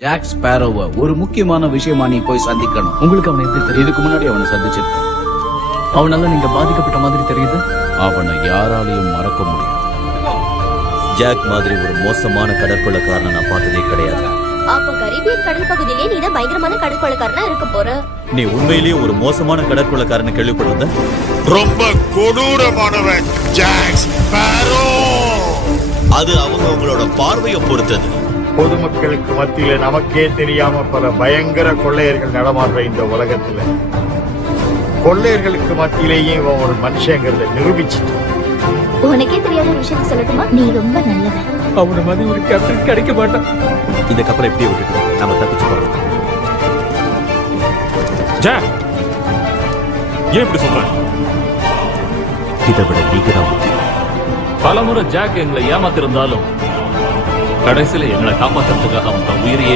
Jack ஸ்பேரோவை ஒரு முக்கியமான விஷயமா நீ போய் சந்திக்கணும். உங்களுக்கு அவனை எப்படி தெரியும்? இதுக்கு முன்னாடி அவனை சந்திச்சிருக்கேன். அவனால நீங்க பாதிக்கப்பட்ட மாதிரி தெரியுது. அவனை யாராலையும் மறக்க முடியும். ஜாக் மாதிரி ஒரு மோசமான கடற்கொள்ளக்காரனை நான் பார்த்ததே கிடையாது. அப்ப கரீபியன் கடல் பகுதியிலே நீ தான் பயங்கரமான கடற்கொள்ளக்காரனா இருக்க போற. நீ உண்மையிலேயே ஒரு மோசமான கடற்கொள்ளக்காரனை கேள்விப்பட்டிருந்த? ரொம்ப கொடூரமானவன் ஜாக் ஸ்பேரோ. அது அவங்களோட பார்வையை பொறுத்தது. பொதுமக்களுக்கு மத்தியில நமக்கே தெரியாம பல பயங்கர கொள்ளையர்கள் நடமாடுற இந்த உலகத்துல கொள்ளையர்களுக்கு மத்தியிலேயே இவன் ஒரு மனுஷங்கிறத நிரூபிச்சுட்டு. உனக்கே தெரியாத ஒரு விஷயத்தை சொல்லட்டுமா? நீ ரொம்ப நல்லவன். அவன மாதிரி ஒரு கேப்டன் கிடைக்க மாட்டான். இந்த கப்பலை எப்படியே விட்டுட்டு நம்ம தப்பிச்சு போறோம். ஜாக், ஏன் இப்படி சொல்ற? இதை விட நீங்க தான் முக்கியம். பலமுறை ஜாக் எங்களை ஏமாத்திருந்தாலும் கடைசியில எங்களை காப்பாத்துறதுக்காக அவன் உயிரையே